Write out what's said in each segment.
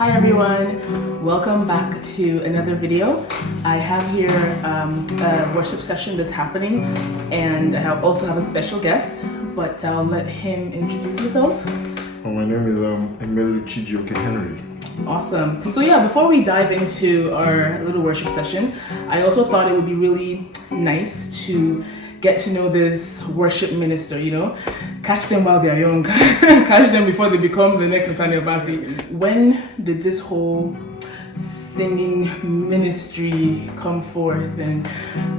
Hi everyone, welcome back to another video. I have here a worship session that's happening, and I also have a special guest, but I'll let him introduce himself. Well, my name is Chijioke Henry. Awesome. So yeah, before we dive into our little worship session, I also thought it would be really nice to get to know this worship minister, catch them while they're young, catch them before they become the next Nathaniel Bassey. When did this whole singing ministry come forth? And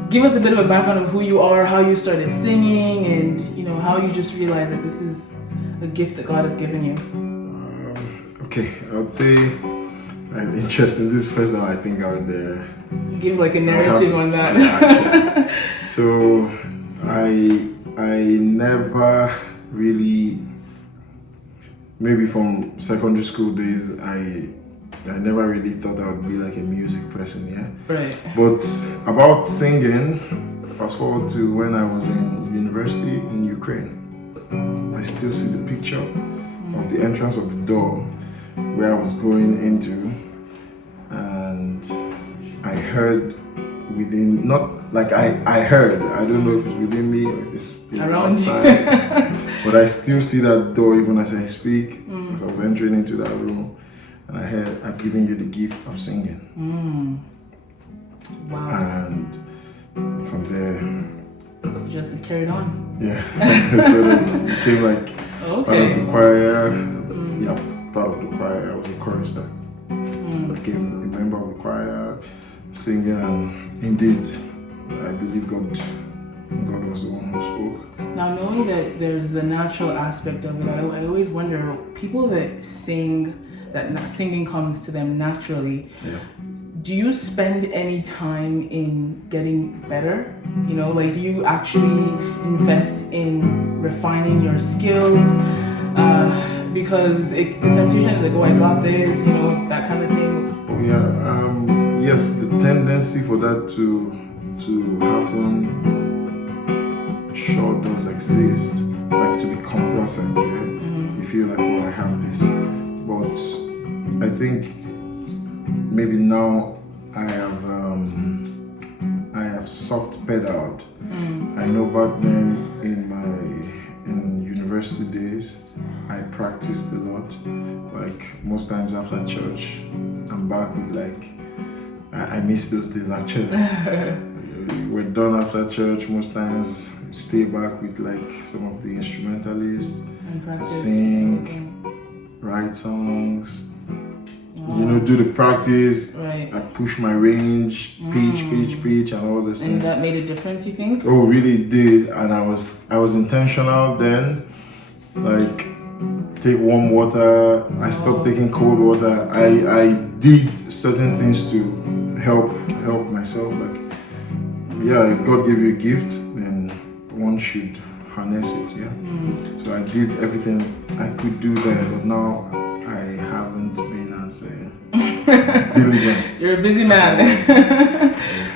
give us a bit of a background of who you are, how you started singing, and how you just realized that this is a gift that God has given you. Okay, I would say I'm interested. This is the first time I think I would give like a narrative on that. Yeah, so I never really, maybe from secondary school days, I never really thought I would be like a music person, yeah. Right. But about singing, fast forward to when I was in university in Ukraine, I still see the picture of the entrance of the door where I was going into, and I heard within, not like I heard, I don't know if it's within me or if it's around outside, but I still see that door even as I speak, as I was entering into that room, and I heard, I've given you the gift of singing. Wow. And from there, you just carried on. yeah, so then it became like part of the choir. Yeah, part of the choir. I was a chorister. I became a member of the choir, singing, and indeed, I believe God was the one who spoke. Now, knowing that there's a natural aspect of it, I always wonder, people that sing, that singing comes to them naturally, do you spend any time in getting better? Do you actually invest in refining your skills? Because the temptation is like, oh, I got this, that kind of thing. Oh yeah, yes, the tendency for that to happen sure does exist, like to be complacent, You feel like, oh, I have this, but I think maybe now I have soft pedaled. I know back then in university days, I practiced a lot. Like most times after church, I'm back with I miss those days actually. We're done after church. Most times, stay back with some of the instrumentalists, sing, write songs. Do the practice. Right. I push my range, pitch, and all those things. And that made a difference, you think? Oh, really did. And I was intentional then. Take warm water. I stopped taking cold water. I did certain things to help myself. If God gave you a gift, then one should harness it. Yeah. So I did everything I could do there, but now I haven't been as diligent. You're a busy man.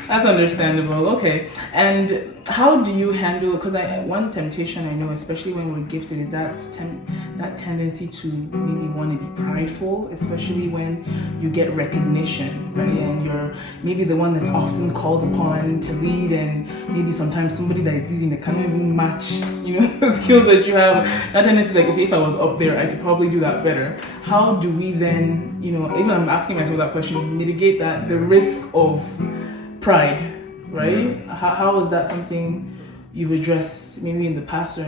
That's understandable. Okay. And how do you handle, because one temptation I know, especially when we're gifted, is that tendency to maybe want to be prideful, especially when you get recognition, right? And you're maybe the one that's often called upon to lead, and maybe sometimes somebody that is leading that can't even match, the skills that you have. That tendency, okay, if I was up there, I could probably do that better. How do we then, even I'm asking myself that question, mitigate the risk of pride, right? How is that something you've addressed maybe in the past or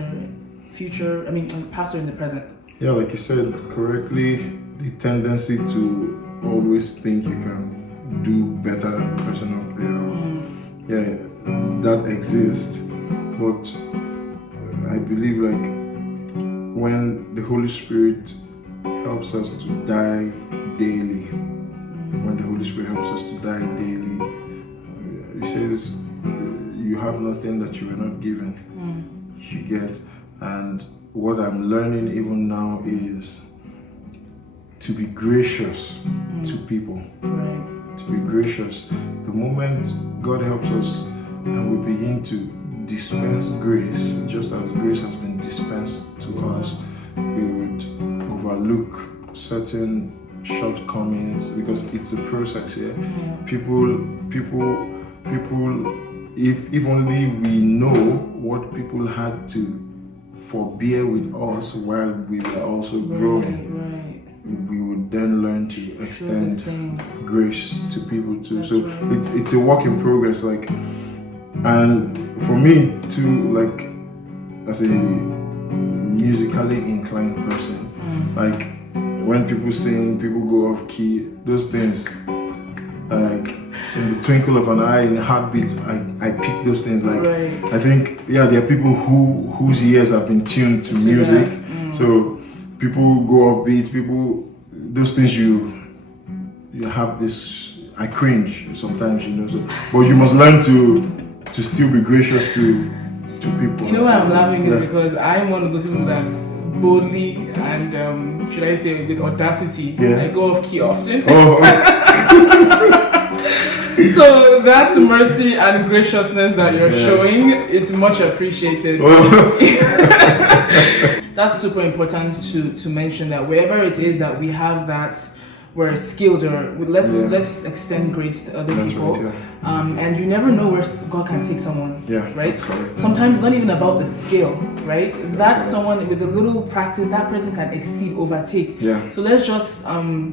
future? I mean, past or in the present? Yeah, like you said correctly, the tendency to always think you can do better than the person up there. Yeah, that exists. But I believe when the Holy Spirit helps us to die daily, He says, you have nothing that you were not given. You get. And what I'm learning even now is to be gracious to people. Right. To be gracious. The moment God helps us and we begin to dispense grace, just as grace has been dispensed to us, we would overlook certain shortcomings, because it's a process. Yeah, Yeah. people. If only we know what people had to forbear with us while we were also growing, Right. we would then learn to Feel the extend same. grace to people too. That's So right. it's a work in progress. Like, and for me too, like as a musically inclined person, like when people sing, people go off key, those things, like in the twinkle of an eye, in a heartbeat, I pick those things. Like, Right. I think, yeah, there are people whose ears have been tuned to music. So people go off beat, those things you have this, I cringe sometimes, So, but you must learn to still be gracious to people. You know why I'm laughing is Yeah. because I'm one of those people that's boldly and should I say with audacity, Yeah. I go off key often. Oh, So that mercy and graciousness that you're Yeah. showing, it's much appreciated. oh. That's super important to mention, that wherever it is that we have that we're skilled, or let's extend grace to other That's people. right, And you never know where God can take someone. Yeah, Right? that's correct. Sometimes it's not even about the skill, right? That right. someone with a little practice, that person can exceed, overtake. Yeah. So let's just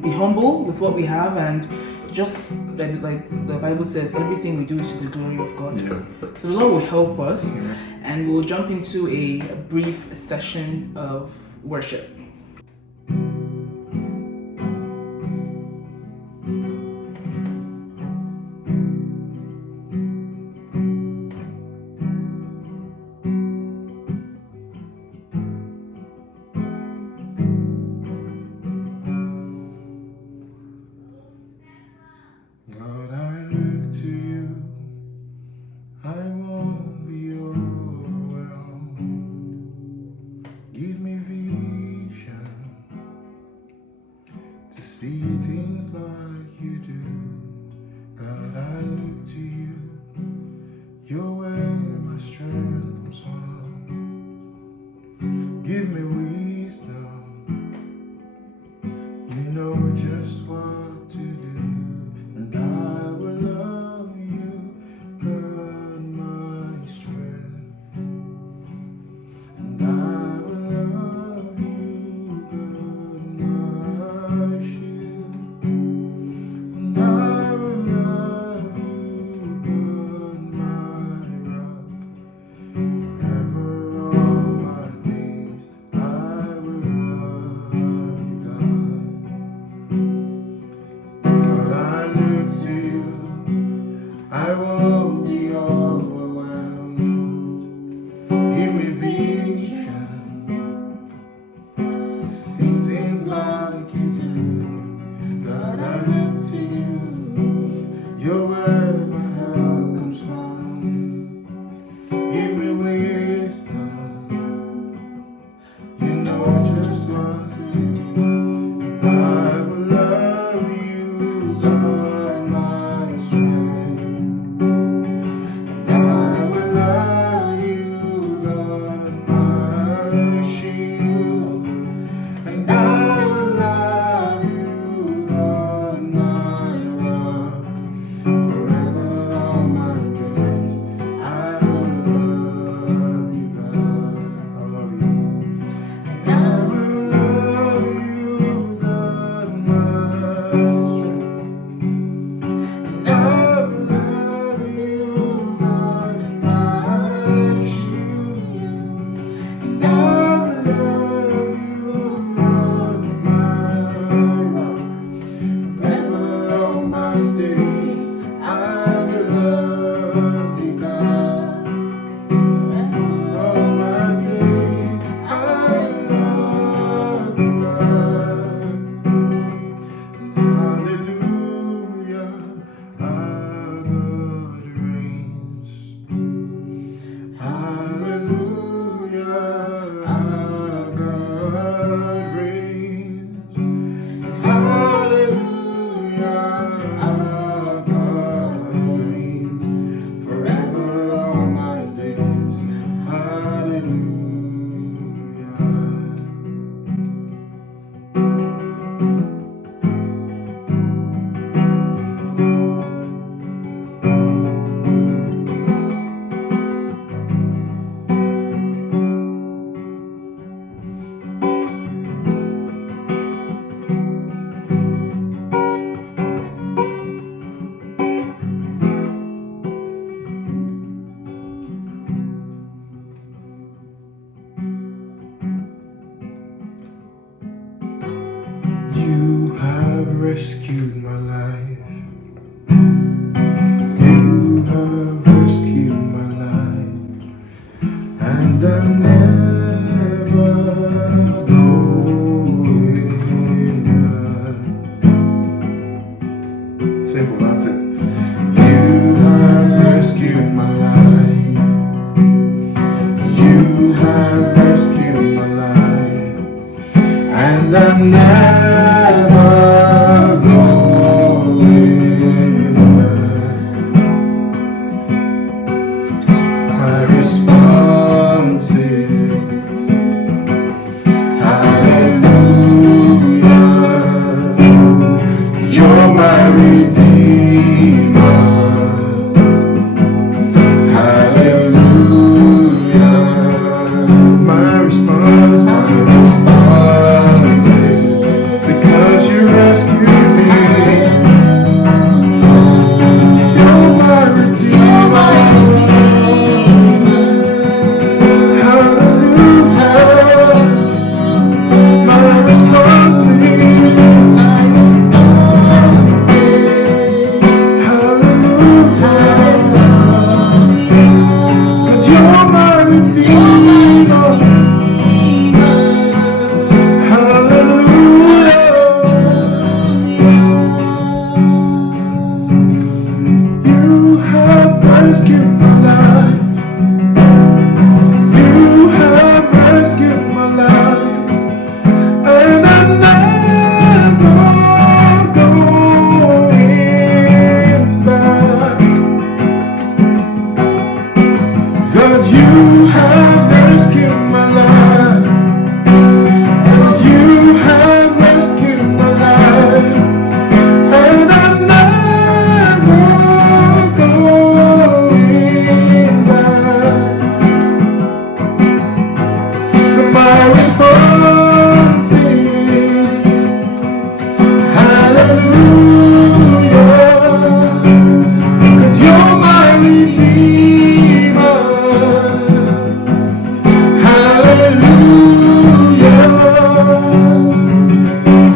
be humble with what we have, and just like the Bible says, everything we do is to the glory of God. Yeah. So the Lord will help us, and we'll jump into a brief session of worship. God, I look to you. I won't be overwhelmed. Give me vision to see things like you do. God, I look to you. You're where my strength comes from. Give me wisdom. You know just what to do. And I will love you, God, my strength. And I will love you, God, my shield. And I will love you, God, my rock. Forever all my days, I will love you, God. God, I look to you. I won't be overwhelmed. Give me vision to see things like you do. God, I look to you. You're where my help comes from. Give me wisdom. You know just what to do. I will love you, Lord, my strength. rescued my life. You have rescued my life. And I'm never going back. Simple, that's it. You have rescued my life. You have rescued my life. And I'm never going back. My response is hallelujah. You're my redeemer. Hallelujah. My response is because you rescued me. You're my redeemer. Hallelujah. My response is you're my redeemer. Hallelujah. You have rescued my life. You have rescued my life. And I'm never going back. God, you have rescued my life. And you have rescued my life. And I'm never going back. So my response is hallelujah. God, you're my redeemer. Hallelujah.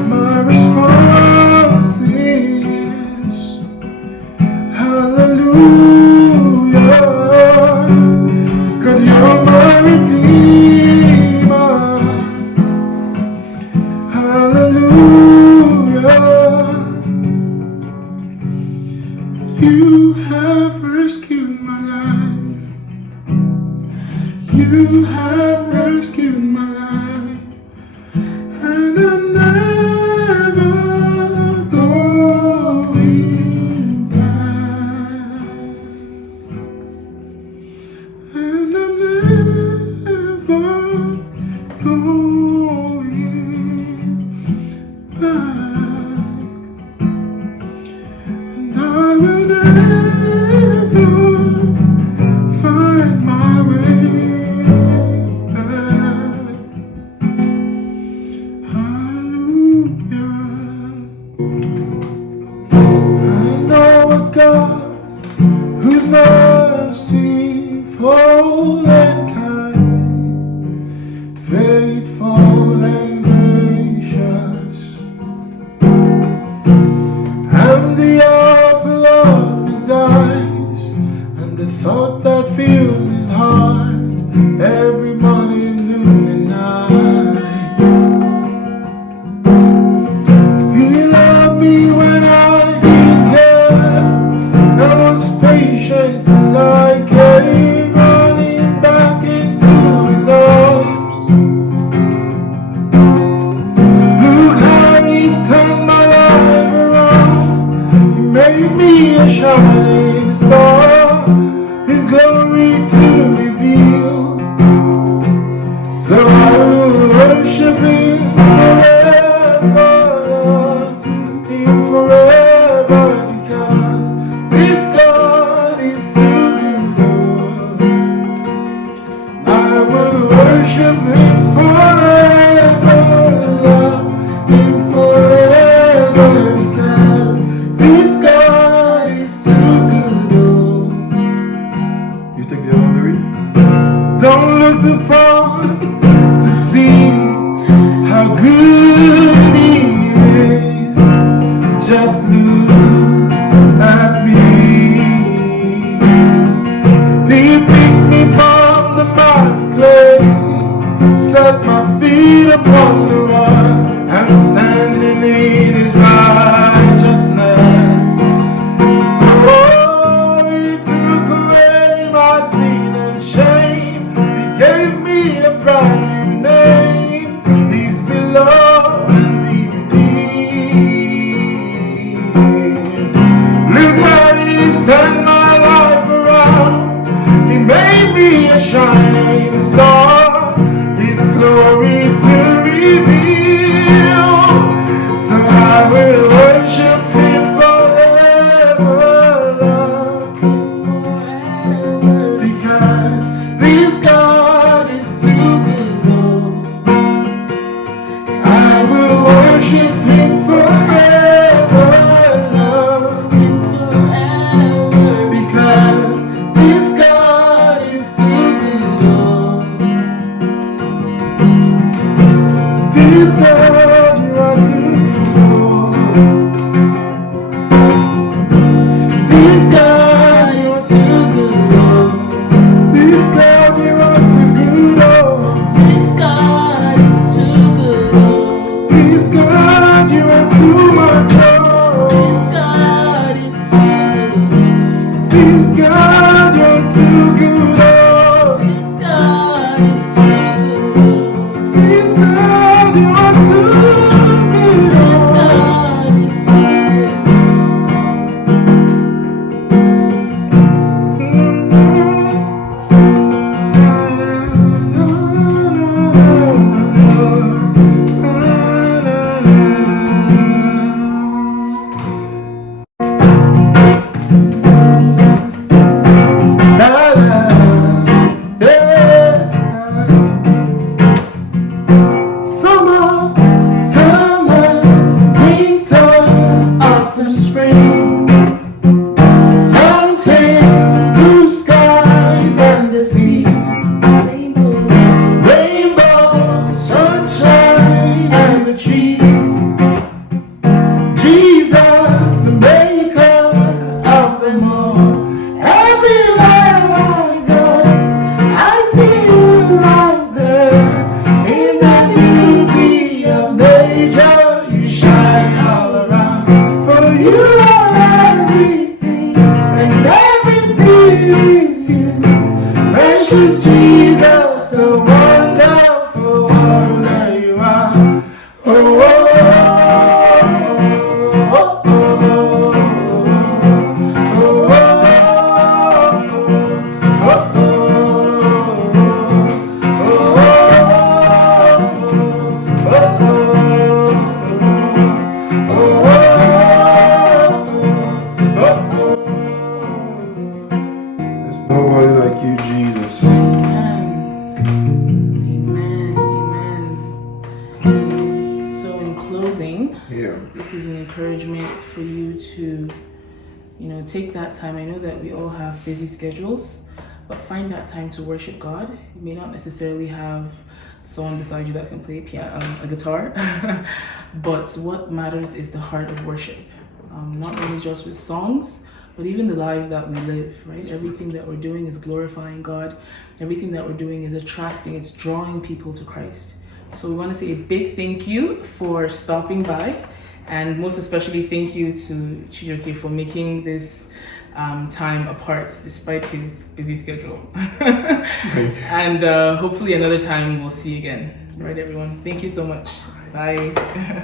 My response is hallelujah. God, you're my redeemer. Hallelujah. You have rescued my life. You have rescued my life. And I'm never going back. And I'm never going back. And I will never find my way back. Hallelujah. I know a God whose merciful and kind, faithful and gracious. I'm the apple of his eyes, and the thought that fills his heart every morning, noon, and night. He loved me when I didn't care, and was patient till I came running back into his arms. Look how he's turned my life around. He made me a shining star, his glory to reveal. So I will worship him forever, because this God is too good. I will worship him forever, because this God is too good. You take the other read. Don't look too far to see how good he is. just look at me. He picked me from the mud clay, set my feet upon the rock. I'm standing in His righteousness. Oh, He took away my sin and shame. He gave me a brand new name. He's beloved and redeemed. Look how He's turned my life around. He made me a shining star, His glory to reveal. So I will worship Him forever, Lord, because this God is too good, Lord. I will worship Him forever, Lord, because this God is too good, Lord. This God, you are too good, Lord. This God, you are too good, Lord. This God, you are too good, Lord. This God is too good, Lord. This God, you are too much, Lord. This God is too good. This God, you're too good, Lord. This God is too good. This God, you are too good, This Lord. God is too good. Summer, winter, autumn, spring, mountains, blue skies, and the seas, rainbow, sunshine, and the trees. Jesus, the maker of them all. Everywhere I go, I see you right there. In the beauty of nature, you shine all around. For you are everything, and everything is you. Precious Jesus, so wonderful wonder you are. Oh, oh, oh, oh, oh, there's nobody like you, Jesus. Amen. Amen. Amen. So in closing, Yeah. this is an encouragement for you to, take that time. I know that we all have busy schedules, but find that time to worship God. You may not necessarily have someone beside you that can play a guitar, but what matters is the heart of worship. Not only just with songs, but even the lives that we live, right? Everything that we're doing is glorifying God. Everything that we're doing is attracting, it's drawing people to Christ. So we want to say a big thank you for stopping by, and most especially thank you to Chijioke for making this time apart despite his busy schedule. Thank you. And hopefully another time we'll see you again. Right, everyone? Thank you so much. Bye.